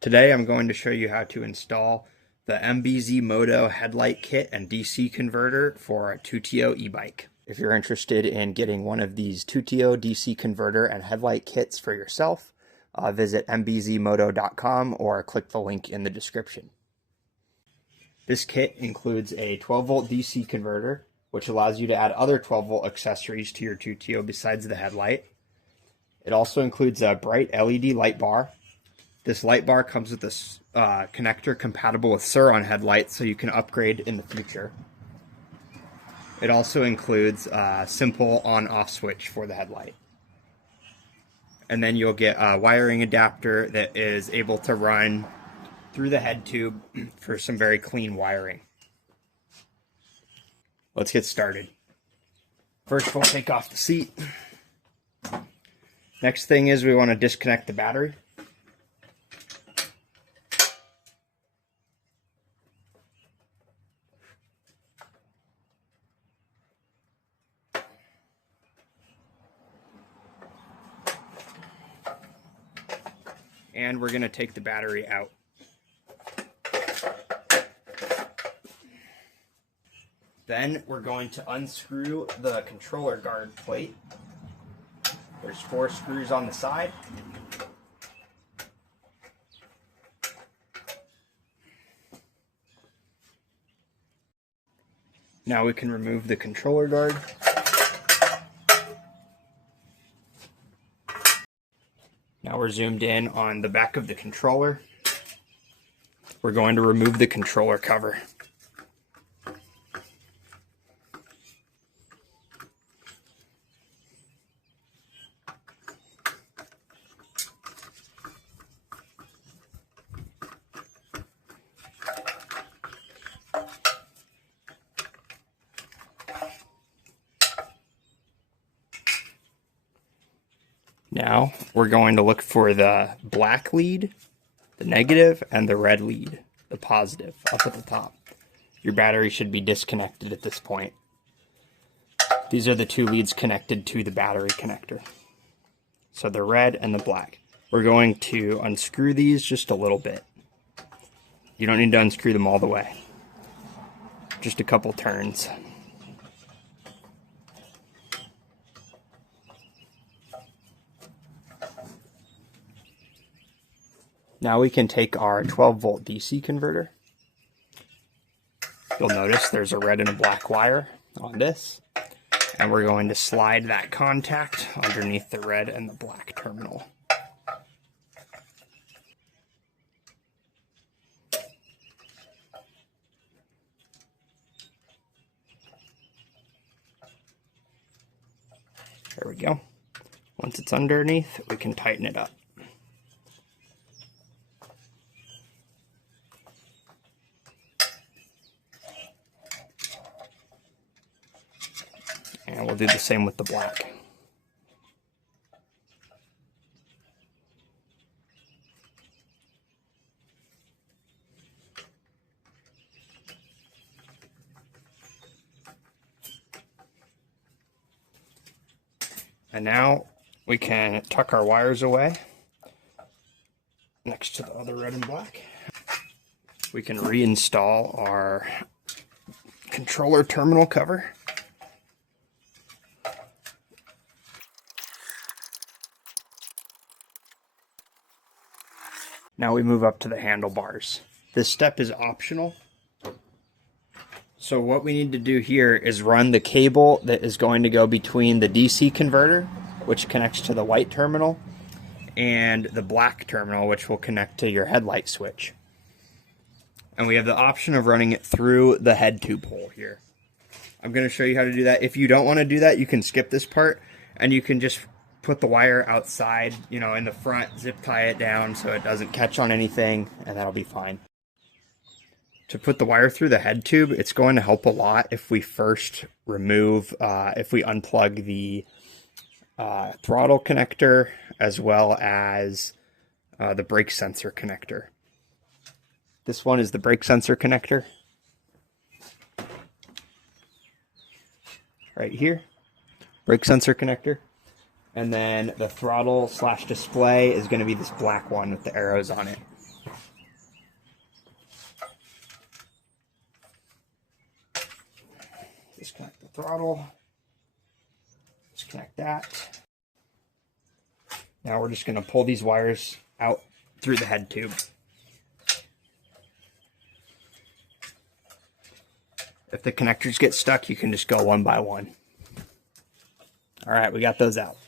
Today I'm going to show you how to install the MBZ Moto headlight kit and DC converter for a Tuttio e-bike. If you're interested in getting one of these Tuttio DC converter and headlight kits for yourself, visit mbzmoto.com or click the link in the description. This kit includes a 12-volt DC converter, which allows you to add other 12-volt accessories to your Tuttio besides the headlight. It also includes a bright LED light bar. This light bar comes with a connector compatible with Surron headlights, so you can upgrade in the future. It also includes a simple on-off switch for the headlight. And then you'll get a wiring adapter that is able to run through the head tube for some very clean wiring. Let's get started. First, we'll take off the seat. Next thing is we want to disconnect the battery. And we're going to take the battery out. Then we're going to unscrew the controller guard plate. There's 4 screws on the side. Now we can remove the controller guard. Now we're zoomed in on the back of the controller. We're going to remove the controller cover. Now we're going to look for the black lead, the negative, and the red lead, the positive, up at the top. Your battery should be disconnected at this point. These are the 2 leads connected to the battery connector. So the red and the black. We're going to unscrew these just a little bit. You don't need to unscrew them all the way. Just a couple turns. Now we can take our 12-volt DC converter. You'll notice there's a red and a black wire on this. And we're going to slide that contact underneath the red and the black terminal. There we go. Once it's underneath, we can tighten it up. And we'll do the same with the black. And now we can tuck our wires away next to the other red and black. We can reinstall our controller terminal cover. Now we move up to the handlebars. This step is optional. So what we need to do here is run the cable that is going to go between the DC converter, which connects to the white terminal, and the black terminal, which will connect to your headlight switch. And we have the option of running it through the head tube hole here. I'm going to show you how to do that. If you don't want to do that, you can skip this part, and you can just put the wire outside, in the front, zip tie it down so it doesn't catch on anything, and that'll be fine. To put the wire through the head tube, it's going to help a lot if we first remove, if we unplug the throttle connector as well as the brake sensor connector. This one is the brake sensor connector. Right here, brake sensor connector. And then the throttle/display is going to be this black one with the arrows on it. Disconnect the throttle. Disconnect that. Now we're just going to pull these wires out through the head tube. If the connectors get stuck, you can just go one by one. All right, we got those out.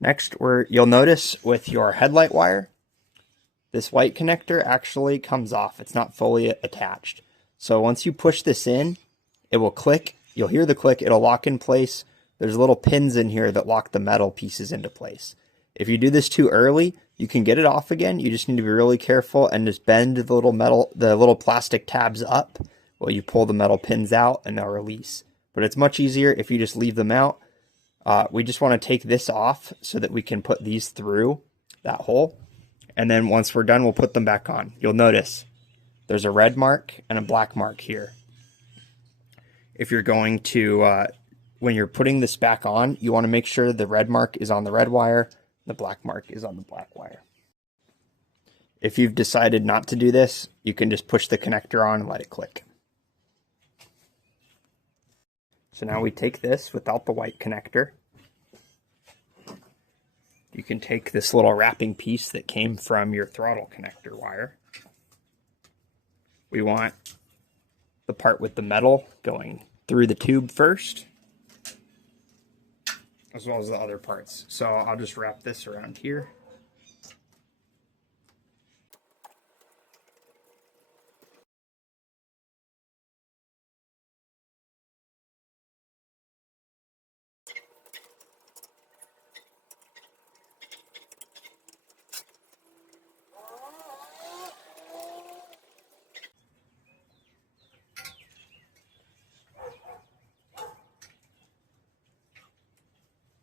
Next, you'll notice with your headlight wire, this white connector actually comes off. It's not fully attached. So once you push this in, it will click. You'll hear the click. It'll lock in place. There's little pins in here that lock the metal pieces into place. If you do this too early, you can get it off again. You just need to be really careful and just bend the little plastic tabs up while you pull the metal pins out, and they'll release. But it's much easier if you just leave them out. We just want to take this off so that we can put these through that hole. And then once we're done, we'll put them back on. You'll notice there's a red mark and a black mark here. If you're going to, when you're putting this back on, you want to make sure the red mark is on the red wire, the black mark is on the black wire. If you've decided not to do this, you can just push the connector on and let it click. So now we take this without the white connector. You can take this little wrapping piece that came from your throttle connector wire. We want the part with the metal going through the tube first, as well as the other parts. So I'll just wrap this around here.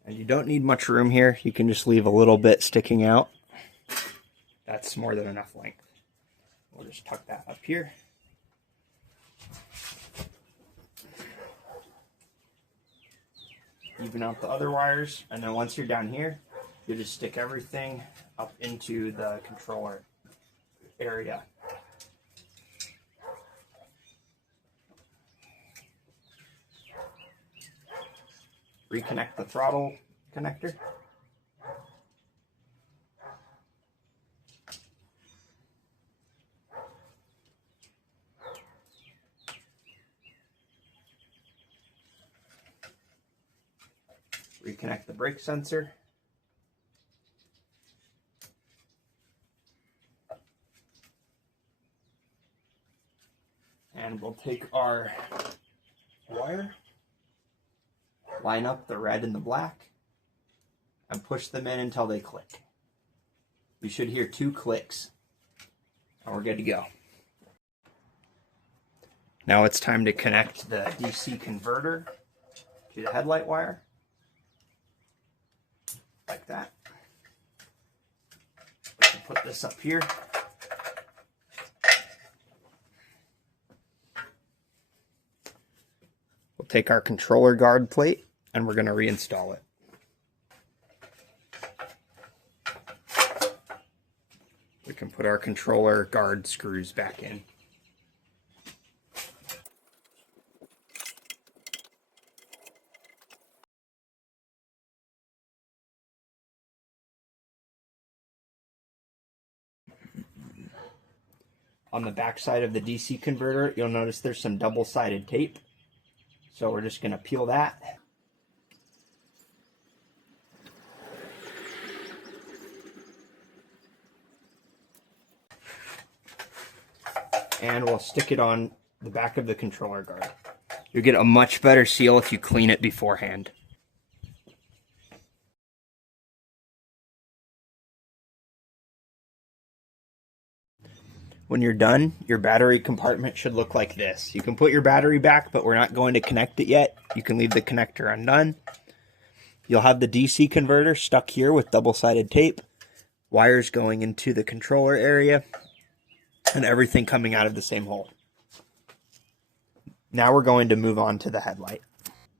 And you don't need much room here. You can just leave a little bit sticking out. That's more than enough length. We'll just tuck that up here. Even out the other wires. And then once you're down here, you just stick everything up into the controller area. Reconnect the throttle connector. Reconnect the brake sensor. And we'll take our wire, line up the red and the black, and push them in until they click. You should hear 2 clicks, and we're good to go. Now it's time to connect the DC converter to the headlight wire, like that. We can put this up here. We'll take our controller guard plate and we're going to reinstall it. We can put our controller guard screws back in. On the back side of the DC converter, you'll notice there's some double-sided tape. So we're just going to peel that. And we'll stick it on the back of the controller guard. You'll get a much better seal if you clean it beforehand. When you're done, your battery compartment should look like this. You can put your battery back, but we're not going to connect it yet. You can leave the connector undone. You'll have the DC converter stuck here with double-sided tape, wires going into the controller area, and everything coming out of the same hole. Now we're going to move on to the headlight.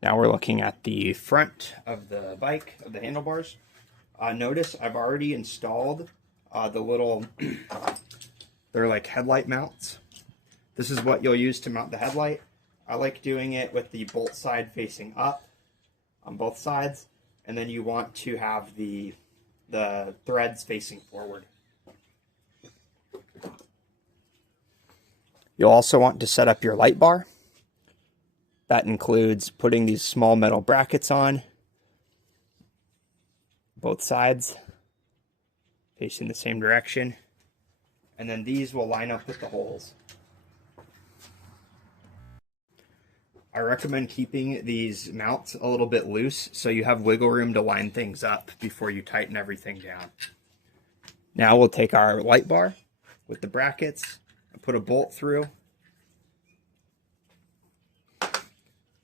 Now we're looking at the front of the bike, of the handlebars. Notice I've already installed the little... They're like headlight mounts. This is what you'll use to mount the headlight. I like doing it with the bolt side facing up on both sides, and then you want to have the threads facing forward. You'll also want to set up your light bar. That includes putting these small metal brackets on both sides, facing the same direction, and then these will line up with the holes. I recommend keeping these mounts a little bit loose so you have wiggle room to line things up before you tighten everything down. Now we'll take our light bar with the brackets and put a bolt through,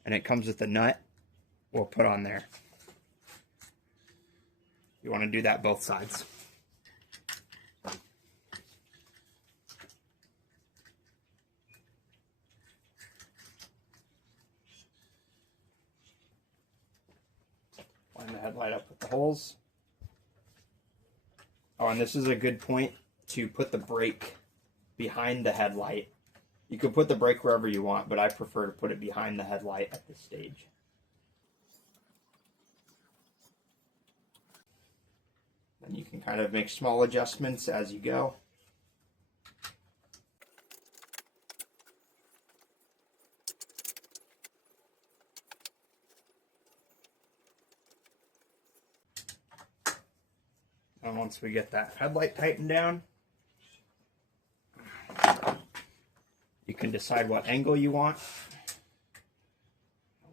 and it comes with a nut we'll put on there. You want to do that both sides. Line the headlight up with the holes. Oh, and this is a good point to put the brake behind the headlight. You can put the brake wherever you want, but I prefer to put it behind the headlight at this stage. And you can kind of make small adjustments as you go. And once we get that headlight tightened down, you can decide what angle you want.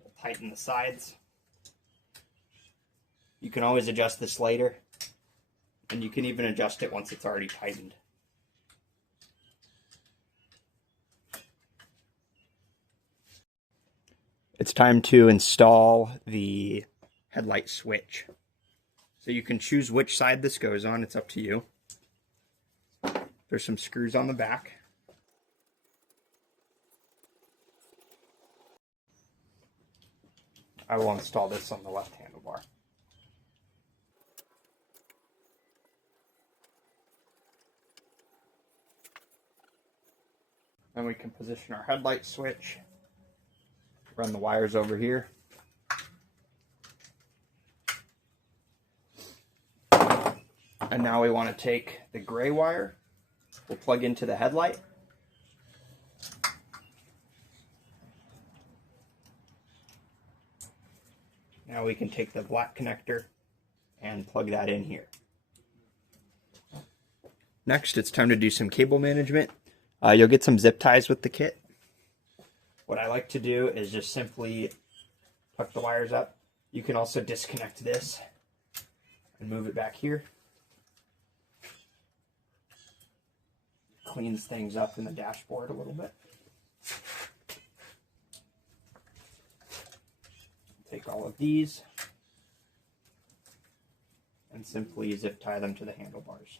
We'll tighten the sides. You can always adjust this later, and you can even adjust it once it's already tightened. It's time to install the headlight switch. So you can choose which side this goes on, it's up to you. There's some screws on the back. I will install this on the left handlebar. Then we can position our headlight switch, run the wires over here. And now we want to take the gray wire, we'll plug into the headlight. Now we can take the black connector and plug that in here. Next, it's time to do some cable management. You'll get some zip ties with the kit. What I like to do is just simply tuck the wires up. You can also disconnect this and move it back here. Cleans things up in the dashboard a little bit. Take all of these and simply zip tie them to the handlebars.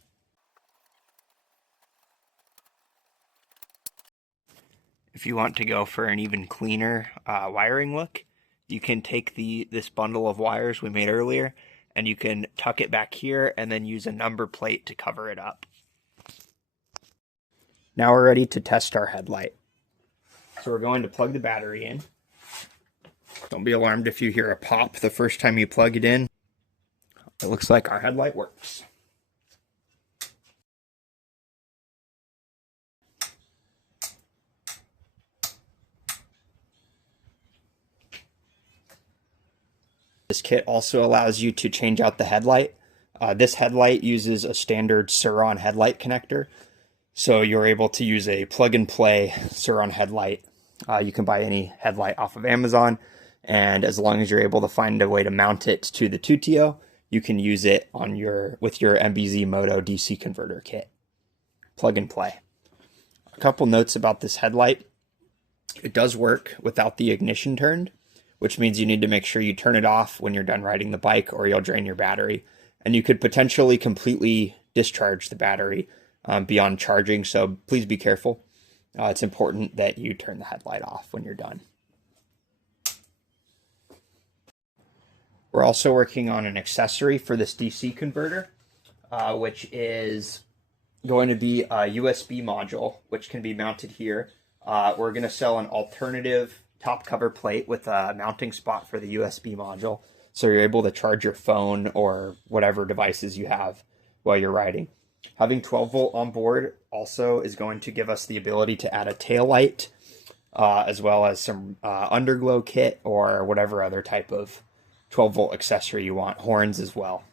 If you want to go for an even cleaner wiring look, you can take this bundle of wires we made earlier and you can tuck it back here and then use a number plate to cover it up. Now we're ready to test our headlight. So we're going to plug the battery in. Don't be alarmed if you hear a pop the first time you plug it in. It looks like our headlight works. This kit also allows you to change out the headlight. This headlight uses a standard Surron headlight connector. So you're able to use a plug-and-play Surron headlight. You can buy any headlight off of Amazon, and as long as you're able to find a way to mount it to the Tuttio, you can use it on with your MBZ Moto DC converter kit. Plug and play. A couple notes about this headlight. It does work without the ignition turned, which means you need to make sure you turn it off when you're done riding the bike or you'll drain your battery. And you could potentially completely discharge the battery beyond charging, so please be careful. It's important that you turn the headlight off when you're done. We're also working on an accessory for this DC converter, which is going to be a USB module, which can be mounted here. We're going to sell an alternative top cover plate with a mounting spot for the USB module, so you're able to charge your phone or whatever devices you have while you're riding. Having 12 volt on board also is going to give us the ability to add a tail light, as well as some underglow kit or whatever other type of 12 volt accessory you want, horns as well.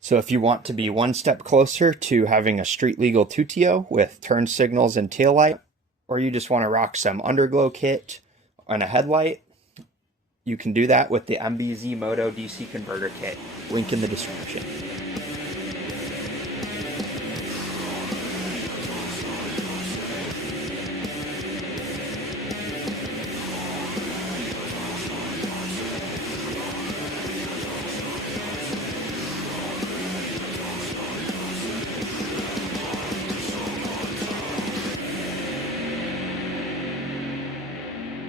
So if you want to be one step closer to having a street legal Tuttio with turn signals and tail light, or you just want to rock some underglow kit and a headlight, you can do that with the MBZ Moto DC converter kit. Link in the description.